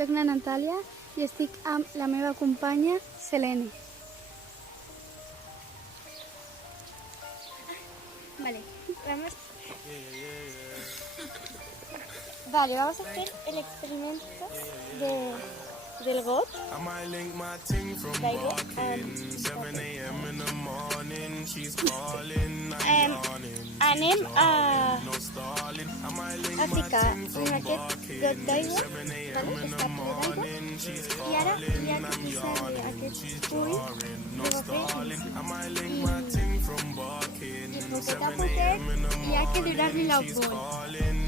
soc la Natàlia i estic amb la meva companya Selene. Vale, vamos a hacer el experimento del got. Anem a ficar en aquest got d'aigua, aquesta ple d'aigua, i ara hi ha que posar-li aquest ull de paper i poquet a poquet hi ha que donar-li la por.